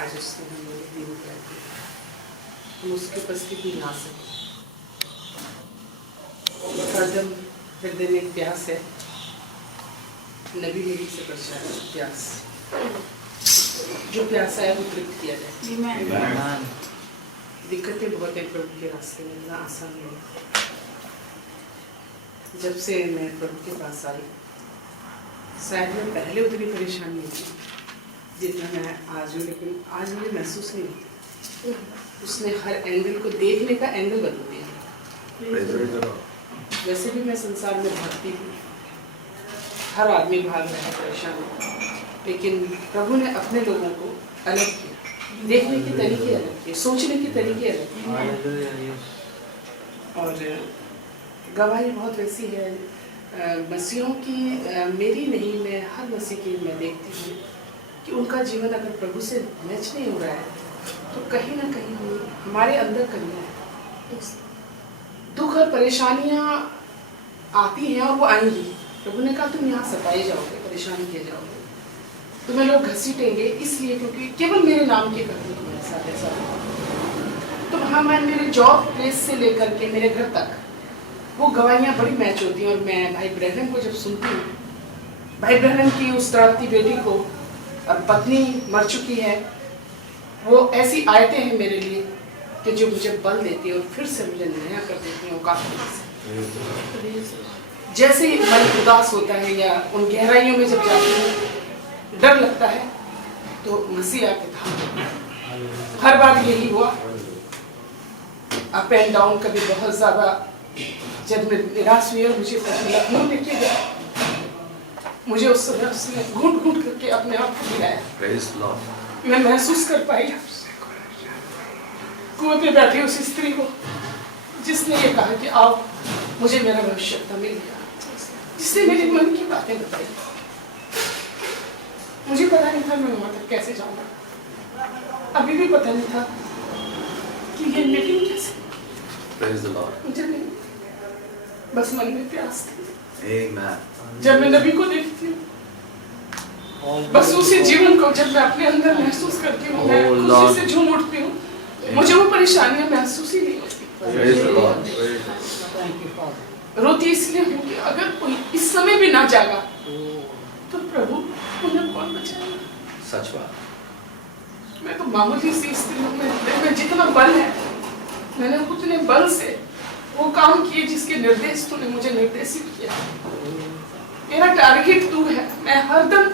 आज उसने हमें दिन दिया कि हम उसकी उपस्थिति में आ सकें। हरदम हृदय में एक प्यास है, नबी ने से परेशान प्यास, जो प्यासा है वो तृप्त किया जाए। दिक्कतें बहुत है प्रभु के रास्ते में, इतना आसान नहीं। जब से मैं प्रभु के पास आई, शायद मैं पहले उतनी परेशानी नहीं थी जितना मैं आज हूँ, लेकिन आज मुझे महसूस नहीं होती। उसने हर एंगल को देखने का एंगल बदल दिया। वैसे भी मैं संसार में भागती हूँ, हर आदमी भाग रहा है, परेशान है, लेकिन प्रभु ने अपने लोगों को अलग किया, देखने के तरीके अलग किए, सोचने के तरीके अलग किए। और गवाही बहुत वैसी है मसीहों की, मेरी नहीं, मैं हर मसीह की मैं देखती हूँ कि उनका जीवन अगर प्रभु से मैच नहीं हो रहा है तो कहीं ना कहीं हमारे अंदर कमियां है। दुख और परेशानियां आती हैं और वो आएंगी। प्रभु ने कहा तुम यहाँ सताए जाओगे, परेशान किए जाओगे, तुम्हें लोग घसीटेंगे, इसलिए क्योंकि केवल मेरे नाम के कारण तुम्हारे साथ ऐसा होगा। तो हाँ, मैं मेरे जॉब प्लेस से लेकर के मेरे घर तक वो गवाहियाँ बड़ी मैच होती हैं। और मैं भाई ब्रैनम को जब सुनती हूँ, भाई ब्रैनम की उस तड़पती बेटी को, और पत्नी मर चुकी है, वो ऐसी आयतें हैं मेरे लिए कि जो मुझे बल देती है और फिर से मुझे नया कर देती हैं। काफी जैसे ही मन उदास होता है या उन गहराइयों में जब जाती हूँ, डर लगता है, तो मसीह आके था। हर बार यही हुआ, अप एंड डाउन, कभी बहुत ज्यादा। जब मैं निराश हुई और मुझे लखनऊ लेके गया, मुझे उस समय उसने घूट घूट करके अपने आप को गिराया। मैं महसूस कर पाई कुएं पे बैठी उस स्त्री को जिसने ये कहा कि आओ मुझे मेरा भविष्य मिल गया, जिसने मेरे मन की बातें बताई। मुझे पता नहीं था मैं वहां तक कैसे जाऊंगा, अभी भी पता नहीं था कि ये मीटिंग कैसे। मुझे नहीं, बस मन में प्यास थी। जब मैं नबी को देखती हूँ, बस उसी जीवन को जब मैं अपने अंदर महसूस करती हूँ, मैं खुशी से झूम उठती हूँ। मुझे वो परेशानियां महसूस ही नहीं होती। रोती इसलिए हूँ कि अगर कोई इस समय भी ना जागा तो प्रभु उन्हें कौन बचाएगा। सच बात। मैं तो मामूली सी स्त्री हूँ, मैं जितना बल है मैंने उतने बल से वो काम किए जिसके निर्देश तूने मुझे निर्देशित किया। मेरा टारगेट तू है, मैं हरदम,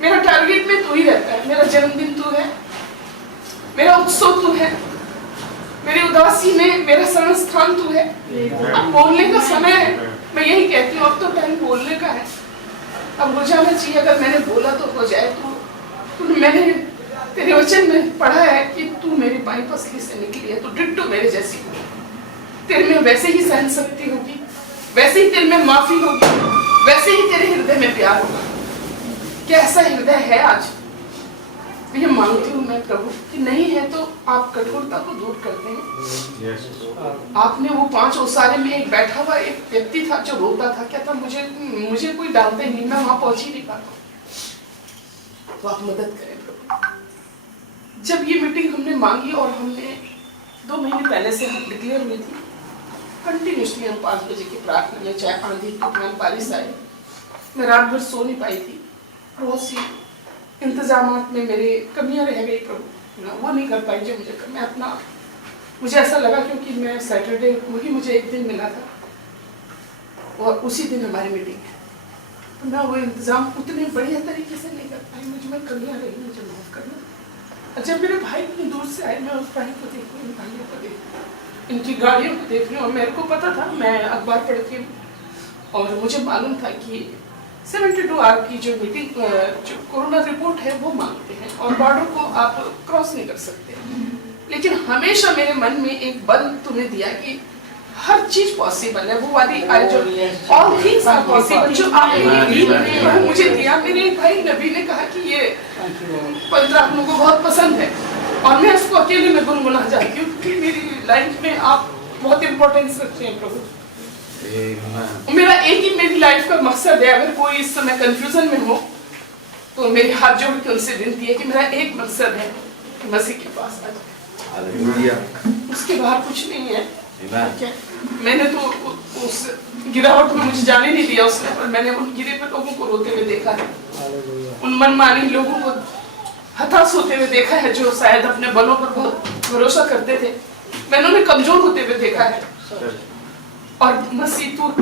मेरा टारगेट में तू ही रहता है। मेरा जन्मदिन तू है, मेरा उत्सव तू है, मेरी उदासी में मेरा शरण स्थान तू है। अब बोलने का समय है, मैं यही कहती हूँ, अब तो टाइम बोलने का है। अब हो जाना चाहिए, अगर मैंने बोला तो हो जाए। तो मैंने तेरे वचन में पढ़ा है कि तू मेरी बाईं पसली से निकली है, तो डिट्टो मेरे जैसी हो। तेरे में वैसे ही सहन शक्ति होगी, वैसे ही तेरे में माफी होगी, वैसे ही तेरे हृदय में प्यार होगा। क्या ऐसा हृदय है आज? ये मांगती हूँ मैं प्रभु कि नहीं है तो आप कठोरता को दूर करते हैं। आपने वो 5 ओसारे में एक बैठा हुआ एक व्यक्ति था जो रोता था, क्या था, मुझे कोई डालते नहीं, मैं वहां पहुंच ही नहीं पाता। तो आप मदद करें प्रभु। जब ये मीटिंग हमने मांगी और हमने 2 महीने पहले से हम डिक्लेयर हुई थी, कंटिन्यूसली हम 5 बजे की प्रार्थना में, चाहे आंधी तूफान बारिश आए, मैं रात भर सो नहीं पाई थी। बहुत सी इंतजामात में मेरी कमियां रह गई प्रभु, वो नहीं कर पाई जो मुझे मैं अपना, मुझे ऐसा लगा क्योंकि मैं सैटरडे को ही मुझे एक दिन मिला था और उसी दिन हमारी मीटिंग है, तो मैं वो इंतजाम उतने बढ़िया तरीके से नहीं कर पाई। मुझे में कमियां रही, मुझे माफ करना। जब मेरे भाई इतनी दूर से आए, मैं उस भाई को देख रही हूँ, भाइयों को देख रही हूँ, इनकी गाड़ियों को देख रही हूँ। और मेरे को पता था, मैं अखबार पढ़ती हूँ और मुझे मालूम था कि 72 आवर की जो मीटिंग, जो कोरोना रिपोर्ट है वो मांगते हैं और बॉर्डर को आप क्रॉस नहीं कर सकते। लेकिन हमेशा मेरे मन में एक बल तूने दिया कि हर चीज पॉसिबल है, वो वाली जो ऑल थिंग्स आर पॉसिबल जो आपने मुझे दिया। मेरे भाई नबी ने कहा कि ये पवित्र आत्मा को बहुत पसंद है और मैं इसको अकेले में गुनगुना जाती हूँ क्योंकि मेरी लाइफ में आप बहुत इंपॉर्टेंस रखते हैं प्रभु। मेरा एक ही मेरी लाइफ का मकसद है। अगर कोई इस समय कंफ्यूजन में हो तो मेरी हाथ जोड़ के उनसे विनती है कि मेरा एक मकसद है मसीह के पास आ जाए। हालेलुया। उसके बाहर कुछ नहीं है। आमीन। क्या मैंने तो उस गिरावट में मुझे जाने नहीं दिया उसने, पर मैंने उन गिरे हुए लोगों को रोते हुए देखा है, उन मनमानी लोगों को हताश होते हुए देखा है जो शायद अपने बलों पर बहुत भरोसा करते थे। मैंने उन्हें कमजोर होते हुए देखा है। और मसीह तू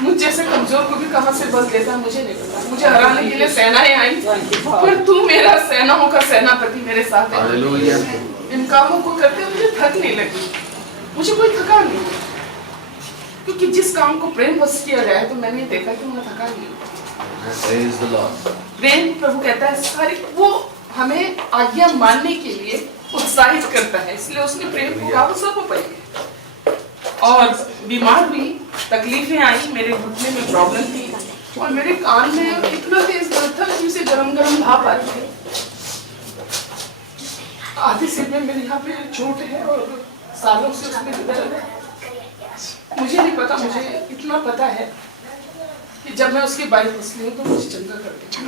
मुझ जैसे कमजोर को भी कहां से बल देता है मुझे नहीं पता। मुझे हराने के लिए सेनाएं आई, पर तू मेरा सेनाओं का सेनापति मेरे साथ है। हालेलुया। इन कामों को करते मुझे थक नहीं लगी, मुझे कोई थकान नहीं हुई, क्योंकि जिस काम को प्रेम वश किया गया है तो मैंने ये देखा कि मुझे थकान नहीं हुई। Praise the Lord. प्रेम प्रभु कहता है सारी वो हमें आज्ञा मानने के लिए उत्साहित करता है, इसलिए उसने प्रेम को कहा सब पाएंगे। और बीमार हुई, तकलीफें आई, मेरे घुटने में प्रॉब्लम थी और मेरे कान में इतना तेज दर्द था कि उसे गरम गरम भाप आ रही थी। आधे सिर में मेरे यहाँ पे चोट है और सालों से उसमें दर्द है। मुझे नहीं पता, मुझे इतना पता है कि जब मैं उसकी बाइक घुसती हूँ तो मुझे चंगा कर देती।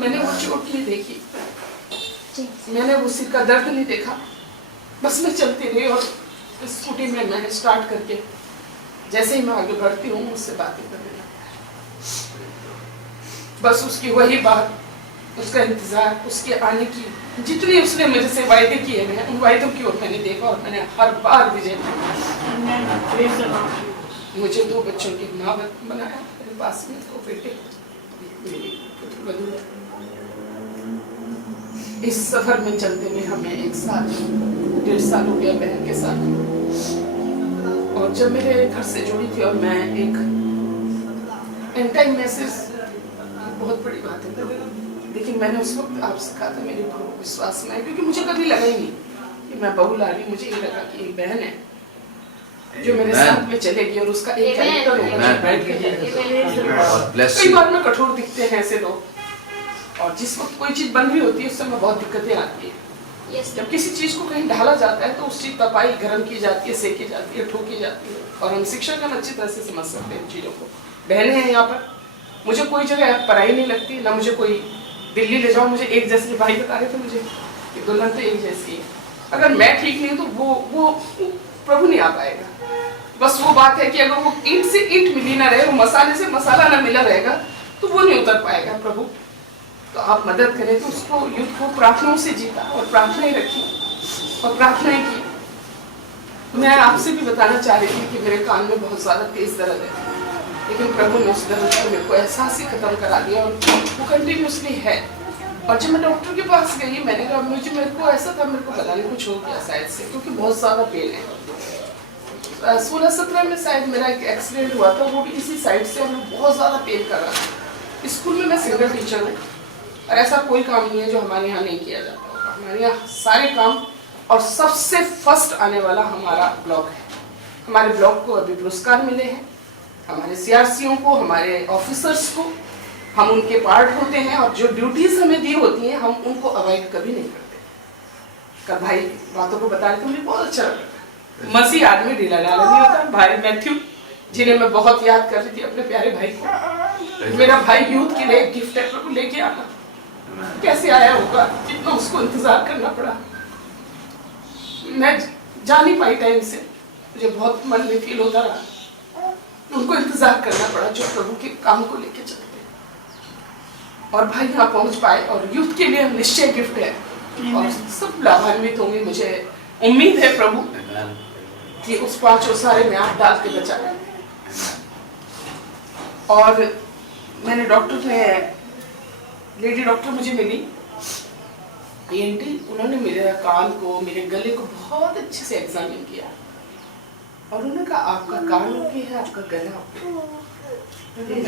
मैंने वो चोट नहीं देखी, मैंने वो सिर का दर्द नहीं देखा, बस मैं चलती रही और स्कूटी में मैं स्टार्ट करके जैसे ही मैं आगे बढ़ती हूँ उससे बातें करने लगता है। बस उसकी वही बात, उसका इंतजार, उसके आने की, जितनी उसने मेरे से वायदे किए हैं उन वायदों की ओर मैंने देखा और मैंने हर बार विजय पाया। मुझे 2 बच्चों की माँ बनाया, मेरे पास में 2 बेटे, मेरी पुत्रवधू है। इस सफर में चलते में हमें 1 साल 1.5 साल हो गया बहन के साथ। और जब मेरे घर से जुड़ी थी और मैं एक एंड टाइम मैसेज, बहुत बड़ी बात है, लेकिन मैंने उस वक्त आपसे कहा था मेरे विश्वास में, क्योंकि मुझे कभी लगा ही नहीं कि मैं बहू ला रही, मुझे ये लगा कि एक बहन है जो मेरे साथ में चलेगी और उसका एक कैरेक्टर होगा। कई बार में कठोर दिखते हैं ऐसे लोग, और जिस वक्त कोई चीज बन रही होती है उस समय बहुत दिक्कतें आती है। जब किसी चीज को कहीं ढाला जाता है तो उस चीज तपाई गर्म की जाती है, सेकी जाती है, ठोकी जाती है, और हम शिक्षागण अच्छी तरह से समझ सकते हैं इन चीजों को। बहनें हैं यहाँ पर, मुझे कोई जगह पढ़ाई नहीं लगती, ना मुझे कोई दिल्ली ले जाओ, मुझे एक जैसे भाई बता रहे थे मुझे कि दुल्हन तो एक जैसी है। अगर मैं ठीक नहीं हूँ तो वो प्रभु नहीं आ पाएगा। बस वो बात है कि अगर वो ईंट से ईंट मिली ना रहे, वो मसाले से मसाला ना मिला रहेगा तो वो नहीं उतर पाएगा प्रभु। तो आप मदद करें तो उसको युद्ध को प्रार्थनाओं से जीता और प्रार्थनाएं रखी और प्रार्थनाएं की। मैं आपसे भी बताना चाह रही थी कि मेरे कान में बहुत ज्यादा तेज दर्द है, लेकिन प्रभु ने उस दर्द को मेरे को एहसास ही खत्म करा दिया और वो कंटिन्यूसली है। और जब मैं डॉक्टर के पास गई, मैंने कहा मेरे को ऐसा था, मेरे को पता नहीं कुछ हो गया शायद से, क्योंकि बहुत ज्यादा पेन है। 16-17 में शायद मेरा एक एक्सीडेंट हुआ था, वो भी इसी साइड से, और बहुत ज्यादा पेन कर रहा था। स्कूल में मैं सिंगल टीचर हूँ और ऐसा कोई काम नहीं है जो हमारे यहाँ नहीं किया जाता होगा। हमारे यहाँ सारे काम, और सबसे फर्स्ट आने वाला हमारा ब्लॉक है। हमारे ब्लॉक को अभी पुरस्कार मिले हैं, हमारे सीआरसीओ को, हमारे ऑफिसर्स को, हम उनके पार्ट होते हैं, और जो ड्यूटीज हमें दी होती हैं हम उनको अवॉइड कभी नहीं करते। कल भाई बातों को बता रहे थे, मुझे बहुत अच्छा लगा। मसीह आदमी ढीला डाला नहीं होता। भाई मैथ्यू, जिन्हें मैं बहुत याद कर रही थी, अपने प्यारे भाई को, मेरा भाई यूथ के लिए गिफ्ट है, प्रभु लेके आना। कैसे आया होगा, कितना उसको इंतजार करना पड़ा, मैं जा नहीं पाई टाइम से, मुझे बहुत मन में फील होता रहा, उनको इंतजार करना पड़ा जो प्रभु के काम को लेके चलते। और भाई यहाँ पहुंच पाए, और यूथ के लिए निश्चय गिफ्ट है और सब लाभान्वित होंगे। मुझे उम्मीद है प्रभु कि उस 5 ओसारे में आप डाल के बचाए। और मैंने डॉक्टर ने, लेडी डॉक्टर मुझे मिली, ENT, उन्होंने मेरे कान को, मेरे गले को बहुत अच्छे से एग्जामिन किया और उन्होंने कहा आपका कान ओके है, आपका गला ओके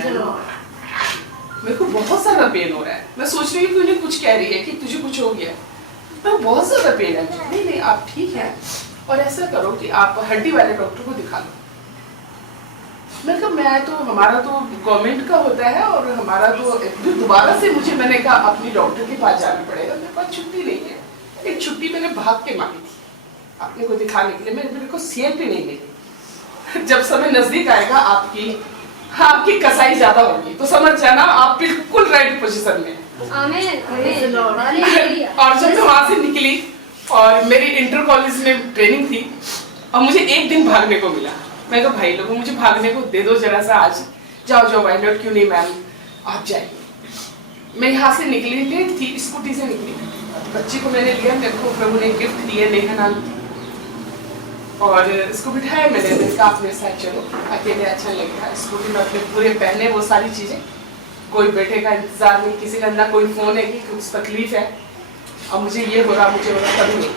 है। मेरे को बहुत सारा पेन हो रहा है, मैं सोच रही हूँ कि उन्हें कुछ कह रही है कि तुझे कुछ हो गया, तो बहुत ज्यादा पेन है। नहीं नहीं आप ठीक है, और ऐसा करो कि आप हड्डी वाले डॉक्टर को दिखा लो। मैं कहा मैं तो, हमारा तो गवर्नमेंट का होता है और हमारा तो दोबारा से मुझे, मैंने कहा अपनी डॉक्टर के पास जाना पड़ेगा, मेरे पास छुट्टी नहीं है। एक छुट्टी मैंने भाग के मांगी थी अपने को दिखाने के लिए, मेरे को CLP नहीं मिली। जब समय नजदीक आएगा आपकी कसाई ज्यादा होगी तो समझ जाना आप बिल्कुल राइट पोजीशन में। और जब मैं वहां से निकली निकली और मेरी इंटर कॉलेज में ट्रेनिंग थी और मुझे एक दिन भागने को मिला। मैं कहा भाई लोगों मुझे भागने को दे दो जरा सा आज, जाओ जाओ वाई नॉट, क्यों नहीं मैम आप जाइए। मैं यहाँ से निकली लेट थी, स्कूटी से निकली, बच्ची को मैंने लिया, मेरे को प्रभु ने गिफ्ट दिए नेहा नाम की, और इसको बिठाया मैंने कहा आप मेरे साथ चलो, अकेले अच्छा लगेगा। स्कूटी में अपने पूरे पहने वो सारी चीजें, कोई बैठे का इंतजार नहीं, किसी का ना कोई फोन है कि कुछ तकलीफ है और मुझे ये हो रहा मुझे हो रहा, कभी नहीं,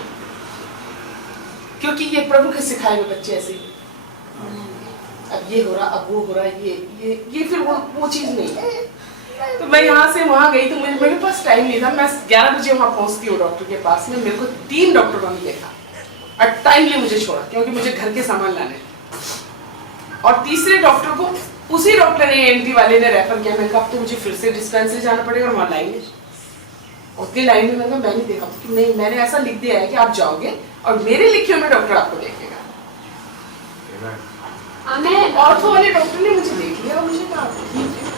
क्योंकि ये प्रभु के सिखाए हुए बच्चे ऐसे ही। अब ये हो रहा, अब वो हो रहा, ये फिर वो चीज नहीं है। तो मैं यहाँ से वहाँ गई तो मेरे पास टाइम नहीं था। मैं 11 बजे वहाँ पहुँचती हूँ डॉक्टर के पास में, मेरे को 3 डॉक्टरों ने देखा और टाइमली मुझे छोड़ा क्योंकि मुझे घर के सामान लाने थे। और तीसरे डॉक्टर को उसी डॉक्टर ने एंटी वाले ने रेफर किया। मैंने कहा अब तो मुझे फिर से डिस्पेंसरी जाना पड़ेगा और वहाँ लाइन है, उतनी लाइन में मैंने नहीं देखा कि नहीं, मैंने ऐसा लिख दिया है कि आप जाओगे और मेरे लिखे हुए डॉक्टर आपको देखेगा। ऑर्थो वाले डॉक्टर ने मुझे देख लिया और मुझे कहा ठीक है,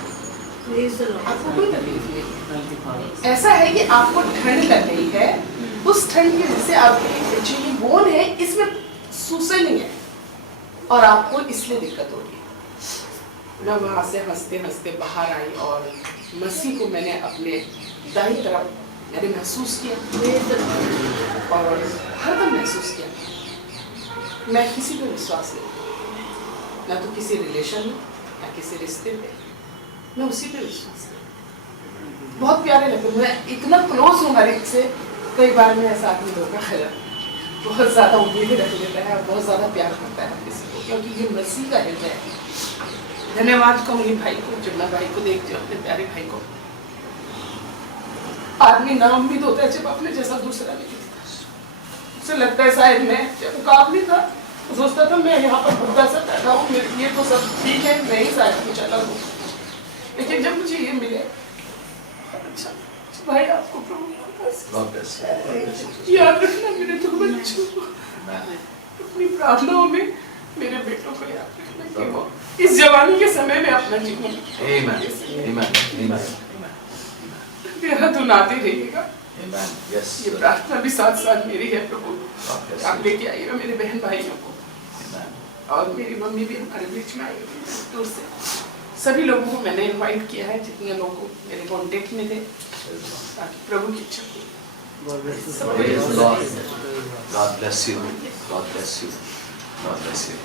आपको कोई तकलीफ नहीं। ऐसा है कि आपको ठंड लग रही है, उस ठंड की वजह से आपकी जो बोन है इसमें सूसनिंग है और आपको इसलिए दिक्कत हो रही है। मैं वहां से हंसते हंसते बाहर आई और मसीह को मैंने अपने दाईं तरफ मैंने महसूस किया और हरदम महसूस किया। मैं किसी पे विश्वास नहीं, ना तो किसी रिलेशन में, ना किसी रिश्ते में, मैं उसी पे विश्वास करती। बहुत प्यारे लगते, मैं इतना क्लोज हूँ हर एक से। कई बार मैं ऐसा आदमी धोखा खाया, बहुत ज्यादा उम्मीदें रख लेता है और बहुत ज्यादा प्यार करता है किसी को, क्योंकि ये मसीह का हृदय है। धन्यवाद कहूँगी भाई को, जुम्ना भाई को देखते हो, अपने प्यारे भाई को। आदमी ना उम्मीद होता है जब अपने जैसा दूसरा नहीं दिखता। उसे लगता है शायद मैं जब काबिल था तो सोचता था मैं यहाँ पर बुद्धा सा पैदा हूँ, मेरे लिए तो सब ठीक है, मैं ही शायद कुछ अलग हूँ। लेकिन जब मुझे ये मिले, अच्छा भाई आपको याद रखना मेरे दो बच्चों को, अपनी प्रार्थनाओं में मेरे बेटों को याद रखना कि वो इस जवानी के समय में अपना जीवन दुनाते रहिएगा। ये प्रार्थना भी साथ साथ मेरी है प्रभु, आप लेके आइएगा मेरे बहन भाइयों को, और मेरी मम्मी भी हमारे बीच में आई हुई दूर से। सभी लोगों को मैंने इनवाइट किया है जितने लोग मेरे कॉन्टेक्ट में थे, ताकि प्रभु की इच्छा पूरी। God bless you. God bless you. God bless you. God bless you.